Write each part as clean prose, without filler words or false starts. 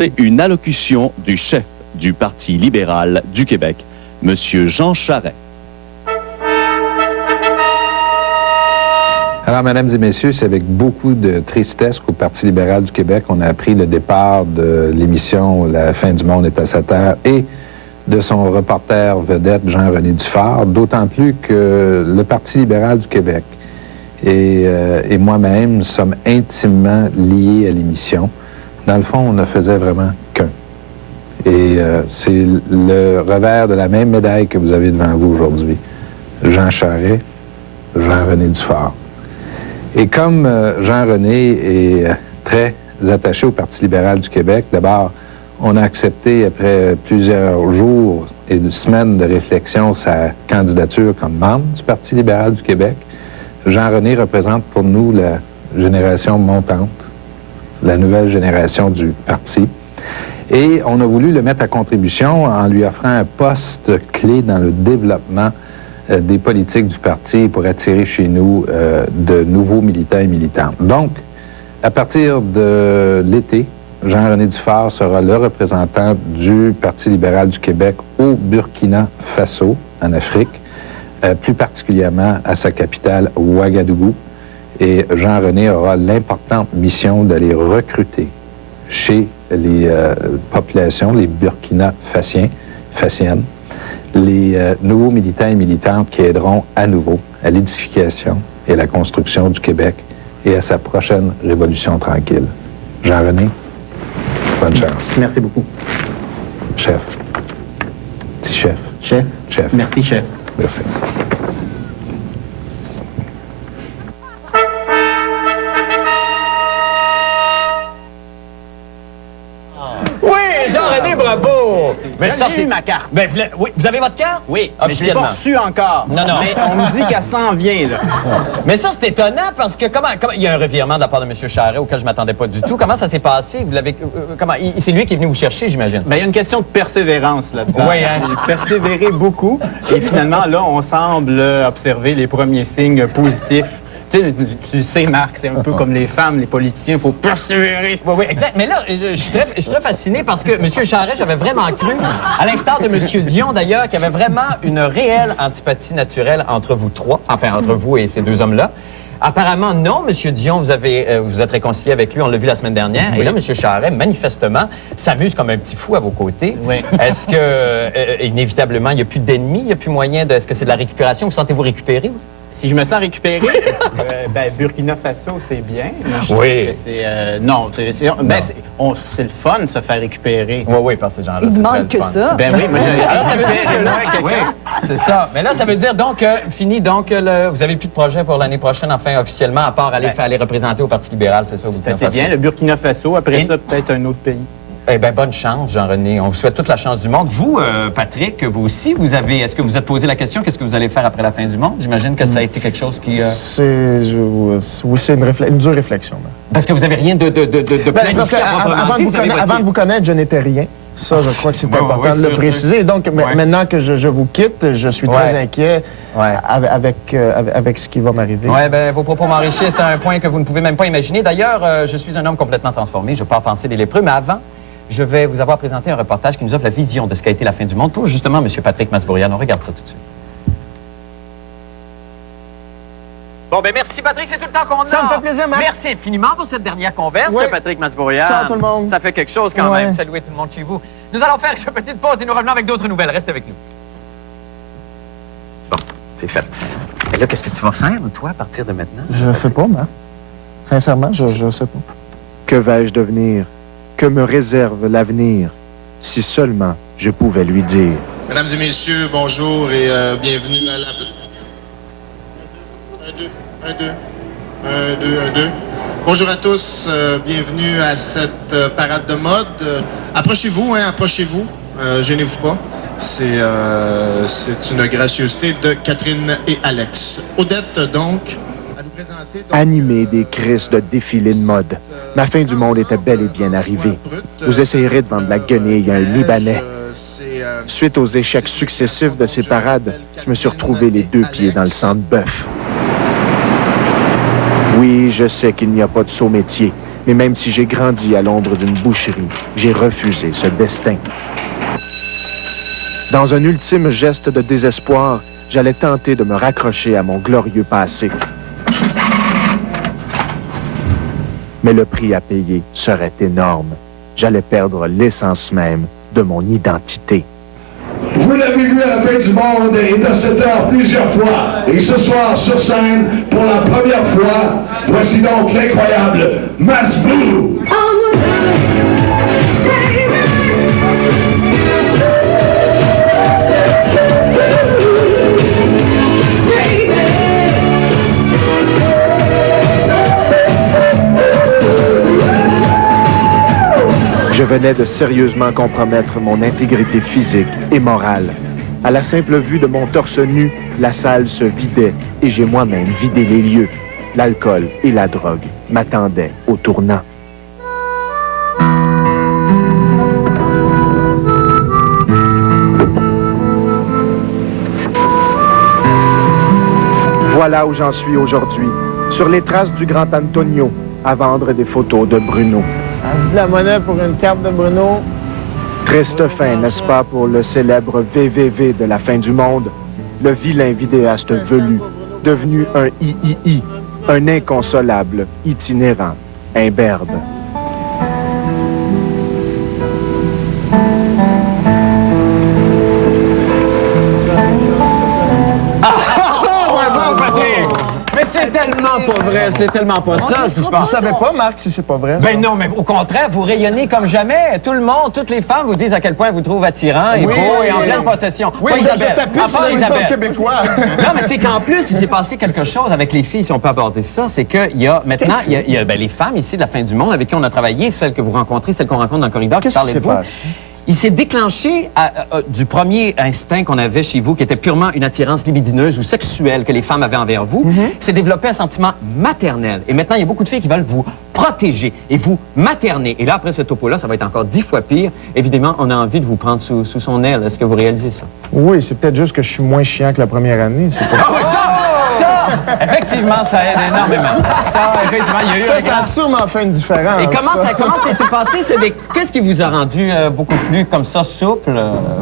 C'est une allocution du chef du Parti libéral du Québec, M. Jean Charest. Alors, mesdames et messieurs, c'est avec beaucoup de tristesse qu'au Parti libéral du Québec, on a appris le départ de l'émission La fin du monde est à sa terre et de son reporter vedette Jean-René Dufort, d'autant plus que le Parti libéral du Québec et moi-même sommes intimement liés à l'émission. Dans le fond, on ne faisait vraiment qu'un. Et c'est le revers de la même médaille que vous avez devant vous aujourd'hui. Jean Charest, Jean-René Dufort. Et comme Jean-René est très attaché au Parti libéral du Québec, d'abord, on a accepté, après plusieurs jours et semaines de réflexion, sa candidature comme membre du Parti libéral du Québec. Jean-René représente pour nous la génération montante, la nouvelle génération du parti. Et on a voulu le mettre à contribution en lui offrant un poste clé dans le développement des politiques du parti pour attirer chez nous de nouveaux militants et militantes. Donc, à partir de l'été, Jean-René Dufort sera le représentant du Parti libéral du Québec au Burkina Faso, en Afrique, plus particulièrement à sa capitale, Ouagadougou. Et Jean-René aura l'importante mission d'aller recruter chez les populations, les Burkina-Faciennes, les nouveaux militants et militantes qui aideront à nouveau à l'édification et à la construction du Québec et à sa prochaine révolution tranquille. Jean-René, bonne chance. Merci beaucoup. Chef. Petit chef. Chef. Chef. Merci, chef. Merci. Bravo! Mais ça, j'ai eu ma carte. Ben, oui, vous avez votre carte? Oui, mais je l'ai pas reçue encore. Non, non. Mais on me dit qu'elle s'en vient, là. Mais ça, c'est étonnant parce que comment il y a un revirement de la part de M. Charest auquel je m'attendais pas du tout. Comment ça s'est passé? Vous l'avez c'est lui qui est venu vous chercher, j'imagine. Ben, il y a une question de persévérance là-dedans. Oui, hein? J'ai persévéré beaucoup et finalement, là, on semble observer les premiers signes positifs. Tu sais, Marc, c'est un peu comme les femmes, les politiciens, il faut persévérer. Oui, oui, exact. Mais là, je suis très fasciné parce que M. Charest, j'avais vraiment cru, à l'instar de M. Dion d'ailleurs, qu'il y avait vraiment une réelle antipathie naturelle entre vous trois, enfin entre vous et ces deux hommes-là. Apparemment, non, M. Dion, vous êtes réconcilié avec lui, on l'a vu la semaine dernière. Oui. Et là, M. Charest, manifestement, s'amuse comme un petit fou à vos côtés. Oui. Est-ce que, inévitablement, il n'y a plus d'ennemis, il n'y a plus moyen de... Est-ce que c'est de la récupération? Vous sentez-vous récupéré? Si je me sens récupéré, ben, Burkina Faso, c'est bien. Oui. Non, c'est le fun de se faire récupérer. Oui, oui, parce que ces gens-là, il manque que ça. Ben oui, moi, alors, ça veut dire que là, oui, c'est ça. Mais là, ça veut dire donc, fini, donc, vous avez plus de projet pour l'année prochaine, enfin, officiellement, à part aller représenter au Parti libéral, c'est ça? C'est bien, le Burkina Faso. Après ça, peut-être un autre pays. Eh bien, bonne chance, Jean-René. On vous souhaite toute la chance du monde. Vous, Patrick, vous aussi, est-ce que vous êtes posé la question, qu'est-ce que vous allez faire après la fin du monde? J'imagine que ça a été quelque chose qui... Oui, c'est une dure réflexion. Là. Parce que vous n'avez rien de planifié avant de vous connaître, je n'étais rien. Ça, je crois que c'est important de le préciser. Donc, maintenant que je vous quitte, je suis très inquiet avec ce qui va m'arriver. Oui, bien, vos propos m'enrichissent à un point que vous ne pouvez même pas imaginer. D'ailleurs, je suis un homme complètement transformé. Je ne veux pas penser des lépreux, mais avant... Je vais vous avoir présenté un reportage qui nous offre la vision de ce qu'a été la fin du monde pour justement M. Patrick Masbourian. On regarde ça tout de suite. Bon, ben merci Patrick, c'est tout le temps qu'on a. Ça me fait plaisir, Marc. Merci infiniment pour cette dernière converse, oui. Patrick Masbourian. Ciao tout le monde. Ça fait quelque chose quand même. Saluez tout le monde chez vous. Nous allons faire une petite pause et nous revenons avec d'autres nouvelles. Restez avec nous. Bon, c'est fait. Et là, qu'est-ce que tu vas faire, toi, à partir de maintenant? Je sais pas, Marc. Sincèrement, je sais pas. Que vais-je devenir? Que me réserve l'avenir? Si seulement je pouvais lui dire. Mesdames et messieurs, bonjour et bienvenue à la... 1, 2. Bonjour à tous, bienvenue à cette parade de mode. Approchez-vous, approchez-vous, gênez-vous pas. C'est une gracieuseté de Catherine et Alex. Odette, donc... Animé des crises de défilés de mode, ma fin du monde était bel et bien arrivée. Vous essayerez de vendre la guenille à un Libanais. Suite aux échecs successifs de ces parades, je me suis retrouvé les deux pieds dans le sang de bœuf. Oui, je sais qu'il n'y a pas de saut métier, Mais même si j'ai grandi à l'ombre d'une boucherie, j'ai refusé ce destin. Dans un ultime geste de désespoir, j'allais tenter de me raccrocher à mon glorieux passé. Mais le prix à payer serait énorme. J'allais perdre l'essence même de mon identité. Vous l'avez vu à la fin du monde, Intercepteur plusieurs fois. Et ce soir, sur scène, pour la première fois, voici donc l'incroyable Masbou. Je venais de sérieusement compromettre mon intégrité physique et morale. À la simple vue de mon torse nu, la salle se vidait et j'ai moi-même vidé les lieux. L'alcool et la drogue m'attendaient au tournant. Voilà où j'en suis aujourd'hui, sur les traces du grand Antonio, à vendre des photos de Bruno. De la monnaie pour une carte de Bruno. Triste fin, n'est-ce pas, pour le célèbre VVV de la fin du monde, le vilain vidéaste velu, devenu un III, un inconsolable, itinérant, imberbe. C'est tellement pas vrai, c'est tellement pas ça ce qui se Vous passe. savez pas, Marc, si c'est pas vrai? Ben non, mais au contraire, vous rayonnez comme jamais. Tout le monde, toutes les femmes vous disent à quel point vous trouvent attirant et beau et en pleine possession. Oui, Pas je Isabelle. t'appuie À sur part l'uniforme Isabelle. québécois. Non, mais c'est qu'en plus, il s'est passé quelque chose avec les filles, si on peut aborder ça, c'est qu'il y a maintenant, il y a les femmes ici de la fin du monde avec qui on a travaillé, celles que vous rencontrez, celles qu'on rencontre dans le corridor, qui Qu'est-ce qui parlent s'est de vous. passé? Il s'est déclenché du premier instinct qu'on avait chez vous, qui était purement une attirance libidineuse ou sexuelle que les femmes avaient envers vous. C'est développé un sentiment maternel. Et maintenant, il y a beaucoup de filles qui veulent vous protéger et vous materner. Et là, après ce topo-là, ça va être encore 10 fois pire. Évidemment, on a envie de vous prendre sous son aile. Est-ce que vous réalisez ça? Oui, c'est peut-être juste que je suis moins chiant que la première année. C'est pas... Ah oui, ça, effectivement, ça aide énormément. Ça, effectivement, il y a eu Ça a sûrement fait une différence. Et comment ça s'est passé? Qu'est-ce qui vous a rendu beaucoup plus comme ça souple,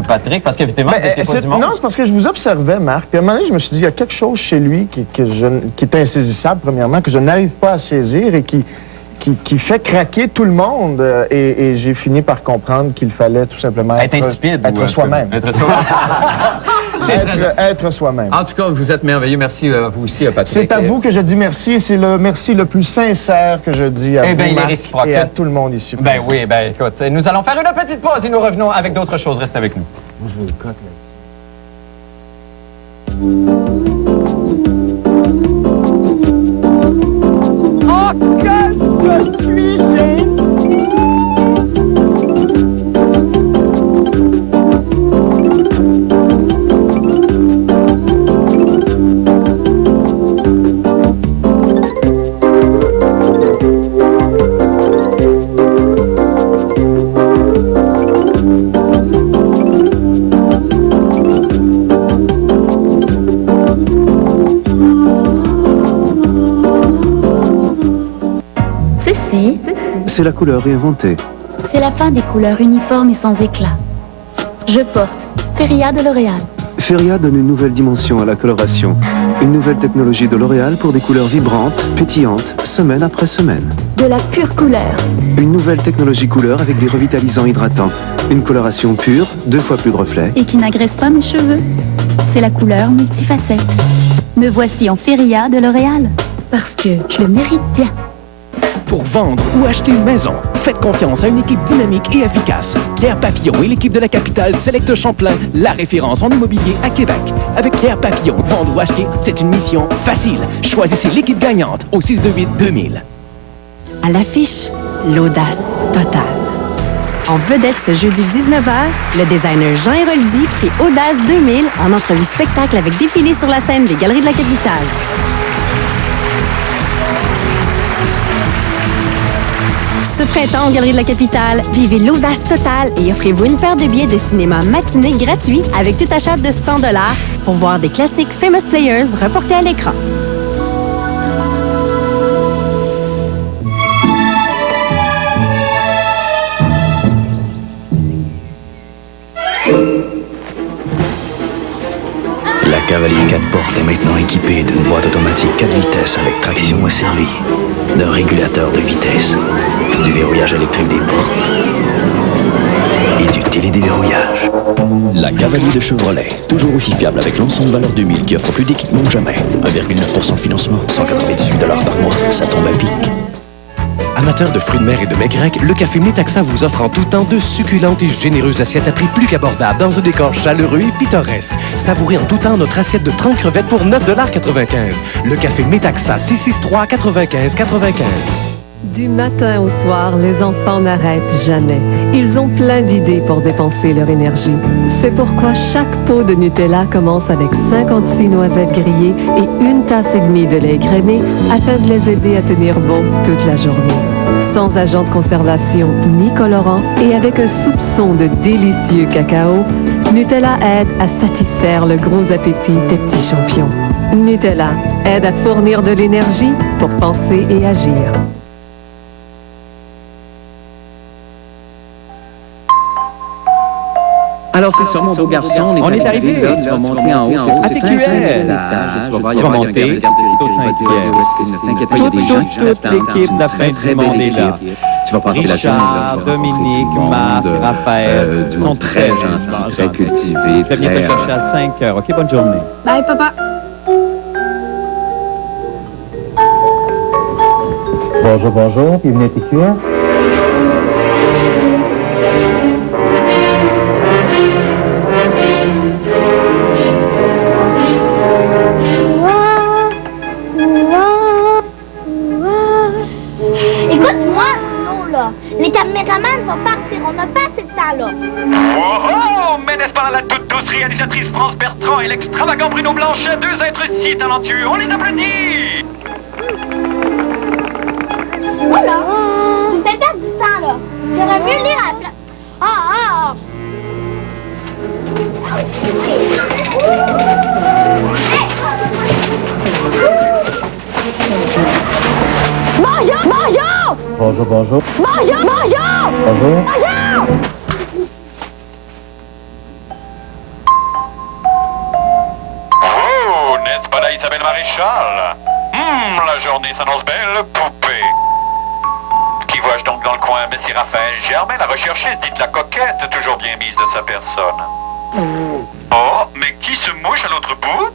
Patrick? Parce qu'évidemment, vous n'étiez pas du monde. Non, c'est parce que je vous observais, Marc. Puis à un moment donné, je me suis dit, il y a quelque chose chez lui qui est insaisissable, premièrement, que je n'arrive pas à saisir et qui fait craquer tout le monde. Et j'ai fini par comprendre qu'il fallait tout simplement être insipide. Être soi-même. Être soi-même. Être soi-même. En tout cas, vous êtes merveilleux. Merci à vous aussi, Patrick. C'est à vous que je dis merci et c'est le merci le plus sincère que je dis à vous, Marc, et à tout le monde ici. Ben oui, ben écoute, nous allons faire une petite pause et nous revenons avec d'autres choses. Reste avec nous. Je vous le cote, là. C'est la couleur réinventée. C'est la fin des couleurs uniformes et sans éclat. Je porte Feria de L'Oréal. Feria donne une nouvelle dimension à la coloration. Une nouvelle technologie de L'Oréal pour des couleurs vibrantes, pétillantes, semaine après semaine. De la pure couleur. Une nouvelle technologie couleur avec des revitalisants hydratants. Une coloration pure, 2 fois plus de reflets. Et qui n'agresse pas mes cheveux. C'est la couleur multifacette. Me voici en Feria de L'Oréal. Parce que je le mérite bien. Pour vendre ou acheter une maison, faites confiance à une équipe dynamique et efficace. Pierre Papillon et l'équipe de la capitale Select Champlain, la référence en immobilier à Québec. Avec Pierre Papillon, vendre ou acheter, c'est une mission facile. Choisissez l'équipe gagnante au 628-2000. À l'affiche, l'audace totale. En vedette ce jeudi 19h, le designer Jean Héroldi et Audace 2000 en entrevue spectacle avec défilé sur la scène des Galeries de la Capitale. Ce printemps aux Galeries de la Capitale, vivez l'audace totale et offrez-vous une paire de billets de cinéma matinée gratuits avec tout achat de 100 $ pour voir des classiques Famous Players reportés à l'écran. La cavalier 4 portes est maintenant équipée d'une boîte automatique 4 vitesses avec traction asservie, d'un régulateur de vitesse, du verrouillage électrique des portes et du télédéverrouillage. La Cavalier de Chevrolet, toujours aussi fiable avec l'ensemble valeur 2000 qui offre plus d'équipement que jamais. 1,9% de financement, 198 $ par mois, ça tombe à pic. Amateurs de fruits de mer et de mets grecs, le café Metaxa vous offre en tout temps de succulentes et généreuses assiettes à prix plus qu'abordables dans un décor chaleureux et pittoresque. Savourez en tout temps notre assiette de 30 crevettes pour 9,95 $. Le café Metaxa, 663-95-95. Du matin au soir, les enfants n'arrêtent jamais. Ils ont plein d'idées pour dépenser leur énergie. C'est pourquoi chaque pot de Nutella commence avec 56 noisettes grillées et 1,5 tasse de lait écrémé afin de les aider à tenir bon toute la journée. Sans agent de conservation ni colorant et avec un soupçon de délicieux cacao, Nutella aide à satisfaire le gros appétit des petits champions. Nutella aide à fournir de l'énergie pour penser et agir. Alors c'est ça, mon beau garçon, on est arrivé, là, tu vas monter en haut, à c'est TQL. tu vas voir, il y a monter, ne t'inquiète pas, il y a des gens qui toute l'équipe de la fin du monde est là. Tu vas passer la journée là. Richard, Dominique, Marc, Raphaël, du monde très gentil, très cultivé, je vais venir te chercher à 5 heures. OK, bonne journée. Bye, papa. Bonjour, bonjour, bienvenue à TQL. Écoute-moi, Bruno, là. Les caméramans vont partir. On n'a pas assez de temps, là. Oh, mais n'est-ce pas la toute douce réalisatrice France Bertrand et l'extravagant Bruno Blanchet, deux êtres si talentueux? On les applaudit! Voilà. Tu me fais perdre du temps, là. J'aurais mieux lire à la place. Bonjour! Bonjour! Bonjour, bonjour. Bonjour! Bonjour! Bonjour. Bonjour! Oh, n'est-ce pas là Isabelle Maréchal? La journée s'annonce belle, poupée. Qui vois-je donc dans le coin? Messie Raphaël Germain, la recherchiste, dite la coquette, toujours bien mise de sa personne. Oh, mais qui se mouche à l'autre bout?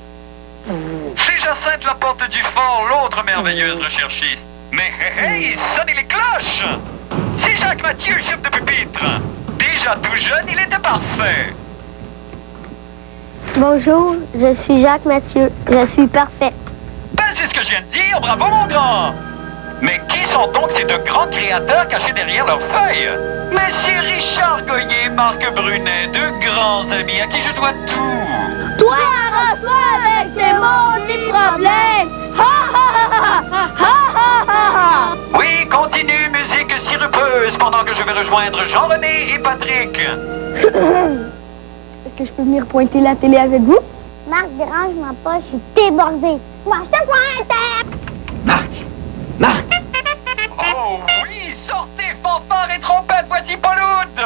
C'est Jacinthe Laporte du Fort, l'autre merveilleuse recherchiste. Mais hey, sonnez les cloches! C'est Jacques Mathieu, chef de pupitre. Déjà tout jeune, il était parfait. Bonjour, je suis Jacques Mathieu. Je suis parfait. Ben, c'est ce que je viens de dire, bravo mon grand! Mais qui sont donc ces deux grands créateurs cachés derrière leurs feuilles? Mais c'est Richard Goyer et Marc Brunet, deux grands amis à qui je dois tout. Toi, arrange-toi avec tes petits problèmes! Ha ha ha ha! Ha ha ha ha! Oui, continue, musique sirupeuse, pendant que je vais rejoindre Jean-René et Patrick. Est-ce que je peux venir pointer la télé avec vous? Marc, dérange-moi pas, je suis débordée. Moi, je te pointe! Marc! Oh oui, sortez, fanfare et trompette, voici Pauloud!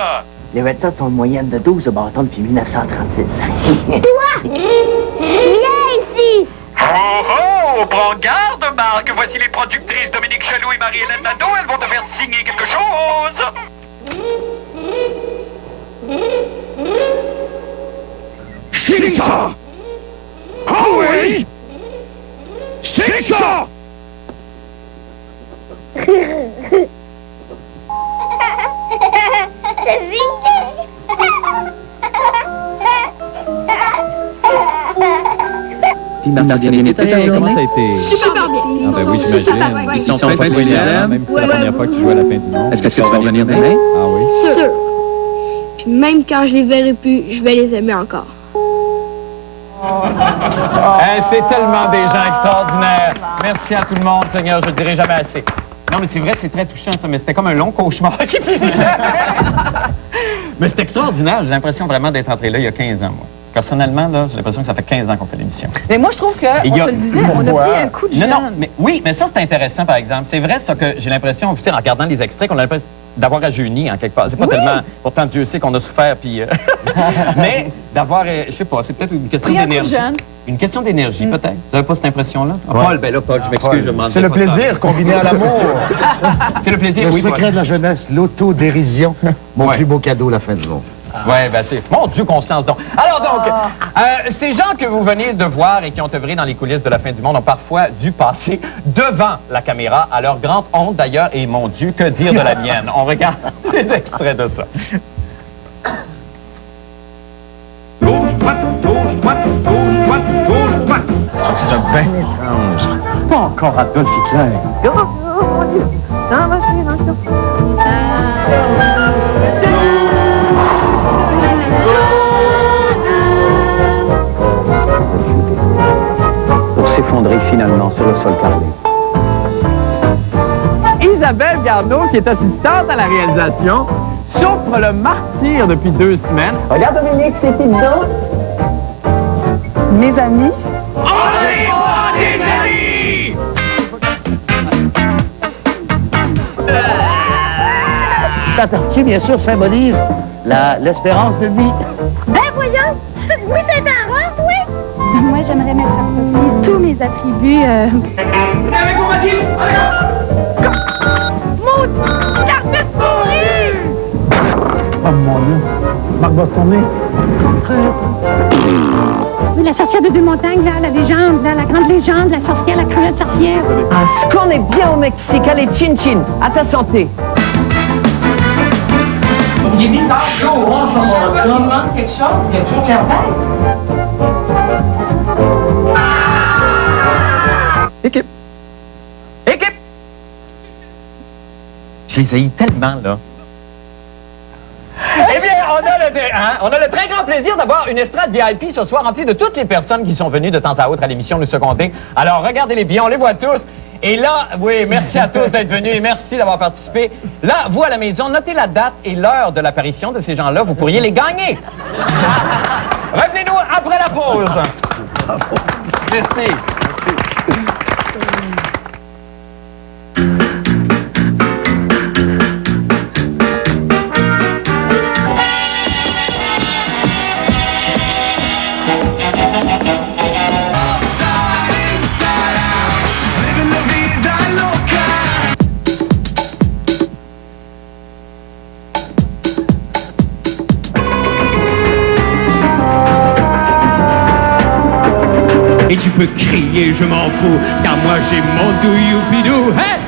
Les Red sont une moyenne de 12 bâtons depuis 1936. Toi! Viens ici! Oh, prends garde, Marc! Voici les productrices Dominique Chaloux et Marie-Hélène Nadeau. Elles vont te faire signer quelque chose! C'est ça! Ah oui! C'est ça! Puis Marc, Comment ça a été? Super bien. Ah ben oui, j'imagine. Ici, on fait pas toi, Hélène, même si c'est la première fois que tu joues à la fin du monde. Est-ce que tu vas venir demain? Ah oui? Sûr. Puis même quand je les verrai plus, je vais les aimer encore. C'est tellement des gens extraordinaires. Merci à tout le monde, Seigneur, je ne le dirai jamais assez. Non, mais c'est vrai, c'est très touchant, ça, mais c'était comme un long cauchemar qui finissait. Mais c'est extraordinaire. J'ai l'impression vraiment d'être entré là il y a 15 ans, moi. Personnellement, là, j'ai l'impression que ça fait 15 ans qu'on fait l'émission. Mais moi, je trouve qu'on se le disait, on a pris un coup de jeune. Non, mais oui, mais ça, c'est intéressant, par exemple. C'est vrai, ça, que j'ai l'impression, en regardant les extraits, qu'on a l'impression... d'avoir rajeuni en quelque part. C'est pas tellement... Pourtant, Dieu sait qu'on a souffert, puis... mais d'avoir, je sais pas, c'est peut-être une question d'énergie. Une question d'énergie, peut-être. Vous n'avez pas cette impression-là? Paul, ben là, Paul, je m'excuse, je demande. C'est le plaisir combiné à l'amour. C'est le plaisir, Le oui. secret de la jeunesse, l'autodérision. Mon plus beau cadeau, la fin du monde. Oui, ben c'est... Mon Dieu, Constance, donc. Alors donc, ces gens que vous venez de voir et qui ont œuvré dans les coulisses de la fin du monde ont parfois dû passer devant la caméra, à leur grande honte d'ailleurs, et mon Dieu, que dire de la mienne? On regarde des extraits de ça. Je trouve ça bien étrange. Pas encore Adolf Hitler. Ça va finir Pour s'effondrer finalement sur le sol carrelé. Isabelle Garneau, qui est assistante à la réalisation, souffre le martyre depuis 2 semaines. Regarde Dominique, c'est qui dedans? Mes amis? Ta tortue, bien sûr, symbolise l'espérance de vie. Ben voyons! Oui, c'est un rose, oui! Moi, j'aimerais mettre à profit tous mes attributs. Mon carpette pourrie! Oh mon Dieu. Marc Bostonné. Oui, la sorcière de Deux-Montagnes, là, la légende, là, la grande légende, la sorcière, la cruelle sorcière. Ah, ce qu'on est bien au Mexique. Allez, chin-chin, à ta santé. Il est bizarre, chaud, il manque quelque chose, il y a toujours l'air bête. Équipe! Équipe! Je les haïs tellement, là. Eh bien, on a le très grand plaisir d'avoir une estrade VIP ce soir remplie de toutes les personnes qui sont venues de temps à autre à l'émission nous seconder. Alors, regardez-les bien, on les voit tous. Et là, oui, merci à tous d'être venus et merci d'avoir participé. Là, vous à la maison, notez la date et l'heure de l'apparition de ces gens-là. Vous pourriez les gagner. Revenez-nous après la pause. Merci. Et tu peux crier, je m'en fous, car moi j'ai mon douilloupidou. Hey!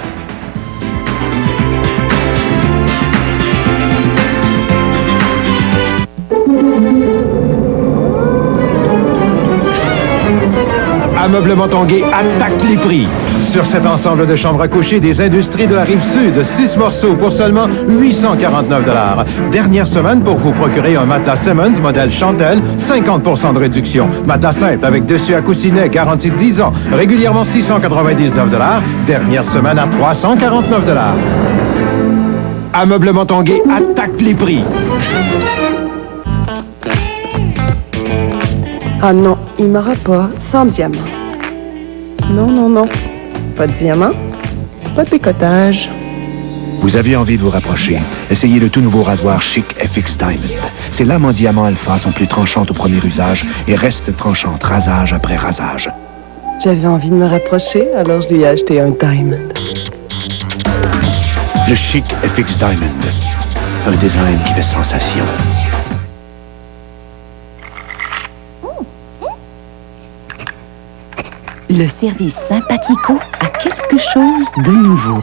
Ameublement Tanguay attaque les prix. Sur cet ensemble de chambres à coucher des industries de la Rive-Sud, 6 morceaux pour seulement 849 $. Dernière semaine pour vous procurer un matelas Simmons modèle Chantel, 50% de réduction. Matelas simple avec dessus à coussinet, garantie 10 ans, régulièrement 699 $. Dernière semaine à 349 $. Ameublement Tanguay attaque les prix. Ah non, il m'aura pas sans diamant. Non, non, non. Pas de diamant, pas de picotage. Vous avez envie de vous rapprocher? Essayez le tout nouveau rasoir Chic FX Diamond. Ces lames en diamant alpha sont plus tranchantes au premier usage et restent tranchantes rasage après rasage. J'avais envie de me rapprocher, alors je lui ai acheté un diamond. Le Chic FX Diamond. Un design qui fait sensation. Le service Sympathico a quelque chose de nouveau.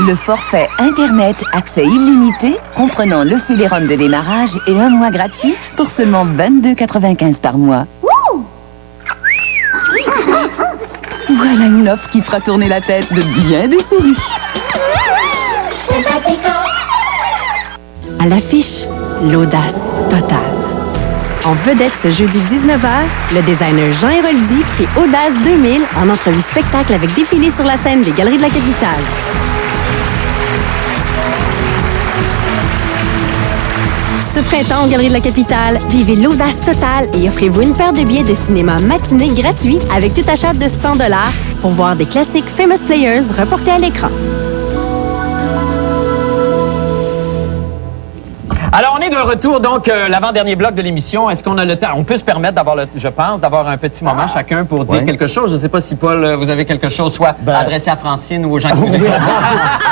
Le forfait Internet accès illimité, comprenant le CD-ROM de démarrage et 1 mois gratuit pour seulement 22,95 par mois. Voilà une offre qui fera tourner la tête de bien des souris. À l'affiche, l'audace totale. En vedette ce jeudi 19h, le designer Jean Héroldi crée Audace 2000 en entrevue spectacle avec défilé sur la scène des Galeries de la Capitale. Ce printemps aux Galeries de la Capitale, vivez l'audace totale et offrez-vous une paire de billets de cinéma matinée gratuits avec tout achat de 100 $ pour voir des classiques Famous Players reportés à l'écran. Alors, on est de retour, donc, l'avant-dernier bloc de l'émission. Est-ce qu'on a le temps? On peut se permettre d'avoir, je pense, d'avoir un petit moment chacun pour dire quelque chose. Je ne sais pas si, Paul, vous avez quelque chose, soit adressé à Francine ou aux gens qui vous écoutent.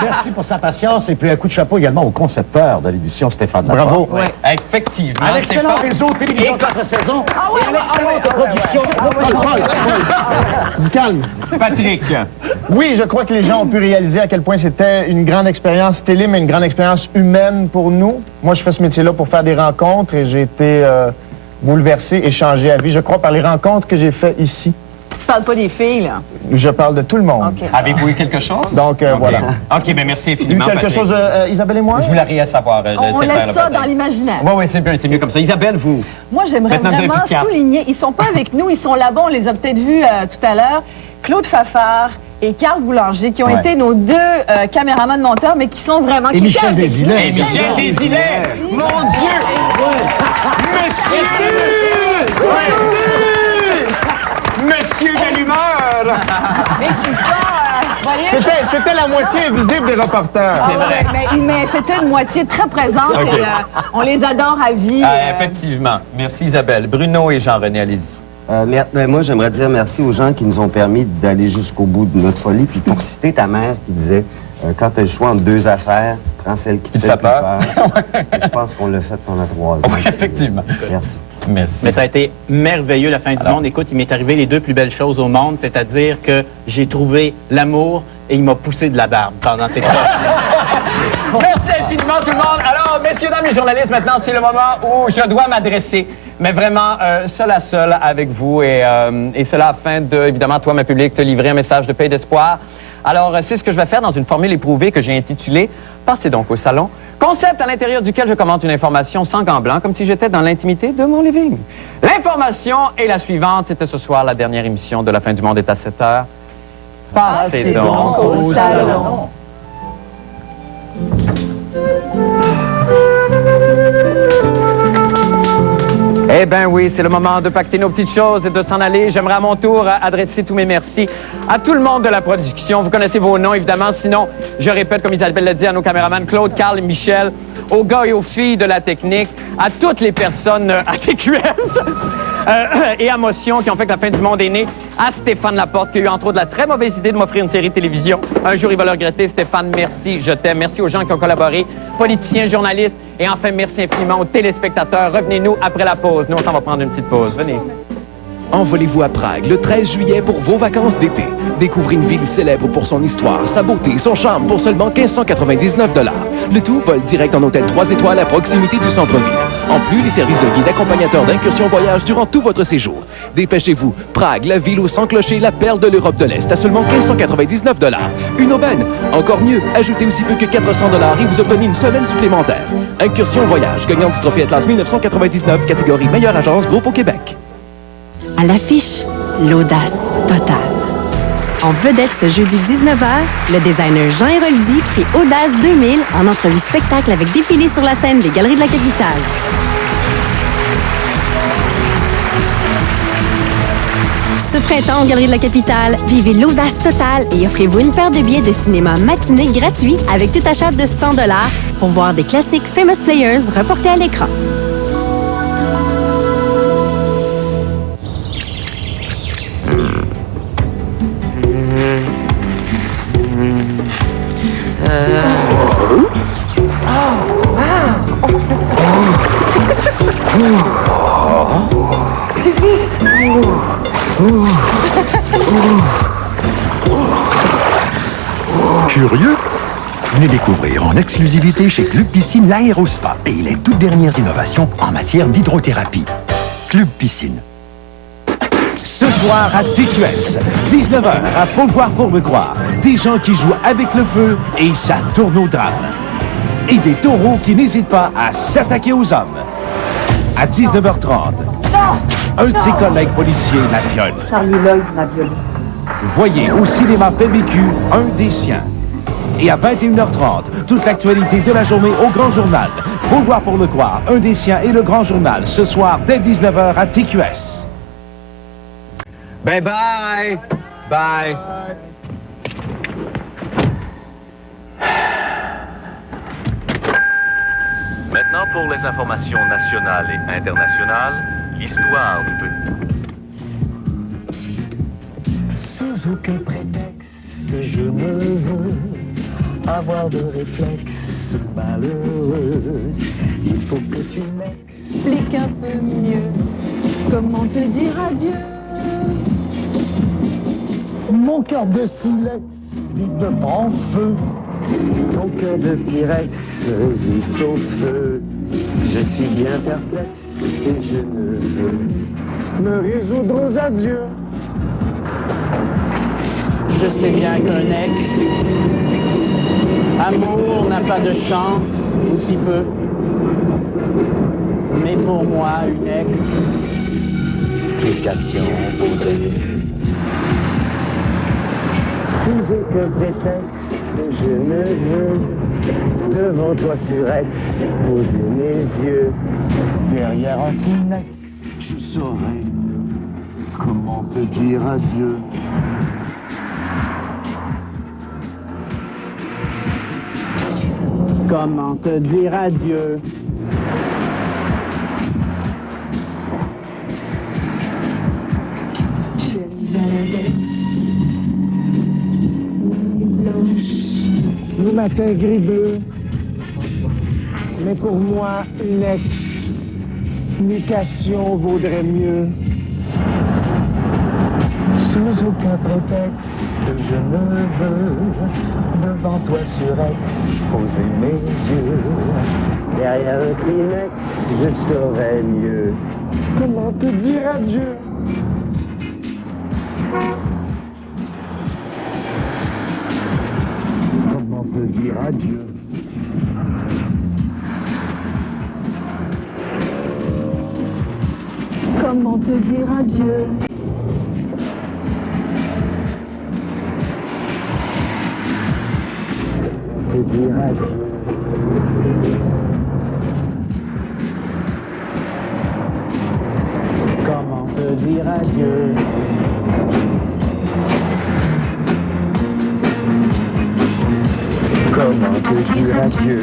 Merci pour sa patience et puis un coup de chapeau également au concepteur de l'émission, Stéphane Laporte. Bravo. Ouais. Effectivement. Un excellent réseau télévision 4 saisons et une excellente production. Du calme. Patrick. Oui, je crois que les gens ont pu réaliser à quel point c'était une grande expérience télé, mais une grande expérience humaine pour nous. Moi, je fais ce métier-là pour faire des rencontres et j'ai été bouleversé et changé à vie, je crois, par les rencontres que j'ai faites ici. Tu parles pas des filles, là? Je parle de tout le monde. Okay. Avez-vous eu quelque chose? Donc, voilà. OK, bien, merci infiniment, quelque Patrick. chose, Isabelle et moi? Je voulais rien savoir. On laisse ça dans l'imaginaire. Oui, c'est bien, c'est mieux comme ça. Isabelle, vous? Moi, j'aimerais vraiment souligner, ils sont pas avec nous, ils sont là-bas, on les a peut-être vus tout à l'heure. Claude Fafard et Carl Boulanger, qui ont été nos deux caméramans monteurs, mais qui sont vraiment... Et Michel Desilets. Et Michel Desilets! Mon Dieu! Monsieur de l'humeur! Et qui sont... C'était la moitié invisible des reporters. C'est vrai. Mais c'était une moitié très présente et on les adore à vie. Effectivement. Merci, Isabelle. Bruno et Jean-René, allez-y. Moi, j'aimerais dire merci aux gens qui nous ont permis d'aller jusqu'au bout de notre folie. Puis pour citer ta mère qui disait, quand tu as le choix entre deux affaires, prends celle qui te fait plus peur. Je pense qu'on l'a fait pendant 3 ans. Oui, effectivement. Merci. Merci. Mais ça a été merveilleux, la fin du monde. Écoute, il m'est arrivé les 2 plus belles choses au monde, c'est-à-dire que j'ai trouvé l'amour et il m'a poussé de la barbe pendant ces 3 ans. Merci infiniment, tout le monde. Alors, messieurs, dames les journalistes, maintenant, c'est le moment où je dois m'adresser, mais vraiment seul à seul avec vous et cela afin de, évidemment, toi, ma public, te livrer un message de paix et d'espoir. Alors, c'est ce que je vais faire dans une formule éprouvée que j'ai intitulée « Passez donc au salon ». Concept à l'intérieur duquel je commente une information sans gants blancs, comme si j'étais dans l'intimité de mon living. L'information est la suivante. C'était ce soir la dernière émission de La fin du monde est à 7 heures. Passez donc au salon. Eh bien oui, c'est le moment de pacter nos petites choses et de s'en aller. J'aimerais à mon tour adresser tous mes merci à tout le monde de la production. Vous connaissez vos noms, évidemment. Sinon, je répète, comme Isabelle l'a dit, à nos caméramans Claude, Carl et Michel, aux gars et aux filles de la technique, à toutes les personnes à TQS et à Motion qui ont fait que La fin du monde est née, à Stéphane Laporte qui a eu entre autres la très mauvaise idée de m'offrir une série de télévision. Un jour, il va le regretter. Stéphane, merci, je t'aime. Merci aux gens qui ont collaboré, politiciens, journalistes. Et enfin, merci infiniment aux téléspectateurs. Revenez-nous après la pause. Nous, on s'en va prendre une petite pause. Venez. Envolez-vous à Prague le 13 juillet pour vos vacances d'été. Découvrez une ville célèbre pour son histoire, sa beauté, son charme pour seulement 1599 $. Le tout vole direct en hôtel 3 étoiles à proximité du centre-ville. En plus, les services de guide accompagnateur d'incursion voyage durant tout votre séjour. Dépêchez-vous. Prague, la ville aux 100 clochers, la perle de l'Europe de l'Est à seulement 1599 $. Une aubaine. Encore mieux, ajoutez aussi peu que 400 $ et vous obtenez une semaine supplémentaire. Incursion voyage, gagnant du trophée Atlas 1999, catégorie meilleure agence groupe au Québec. À l'affiche, l'audace totale. En vedette ce jeudi 19h, le designer Jean Héroldi crée Audace 2000 en entrevue spectacle avec défilé sur la scène des Galeries de la Capitale. Ce printemps aux Galeries de la Capitale, vivez l'audace totale et offrez-vous une paire de billets de cinéma matinée gratuits avec tout achat de 100 $ pour voir des classiques Famous Players reportés à l'écran. Curieux? Venez découvrir en exclusivité chez Club Piscine l'Aérospa et les toutes dernières innovations en matière d'hydrothérapie. Club Piscine. Ce soir à TQS, 19h à Beauvoir pour me croire. Des gens qui jouent avec le feu et ça tourne au drame. Et des taureaux qui n'hésitent pas à s'attaquer aux hommes. À 19h30, un de ses collègues policiers la viole. Charlie Lloyd m'a violé. Voyez au cinéma PBQ un des siens. Et à 21h30, toute l'actualité de la journée au Grand Journal. Beauvoir pour le croire, un des siens et le Grand Journal, ce soir dès 19h à TQS. Bye bye. Bye. Maintenant, maintenant, pour les informations nationales et internationales, l'histoire du peu. Sans aucun prétexte, je ne veux avoir de réflexe malheureux. Il faut que tu m'expliques un peu mieux comment te dire adieu. Mon cœur de silex vite en feu. Ton cœur de pyrex résiste au feu. Je suis bien perplexe et je ne veux me résoudre aux adieux. Je sais bien qu'un ex, amour n'a pas de chance, ou si peu. Mais pour moi, une explication vaudrait. Si j'ai que prétexte, je ne veux devant toi surex poser mes yeux. Derrière un Kleenex, je saurais comment te dire adieu. Comment te dire adieu? Le matin gris-bleu, mais pour moi, une explication vaudrait mieux. Sans aucun prétexte, je ne veux devant toi surex poser mes yeux. Derrière un Kleenex, je saurais mieux comment te dire adieu. Comment te dire adieu? Comment te dire adieu? Te dire adieu. Comment te dire adieu? Comment te dire adieu?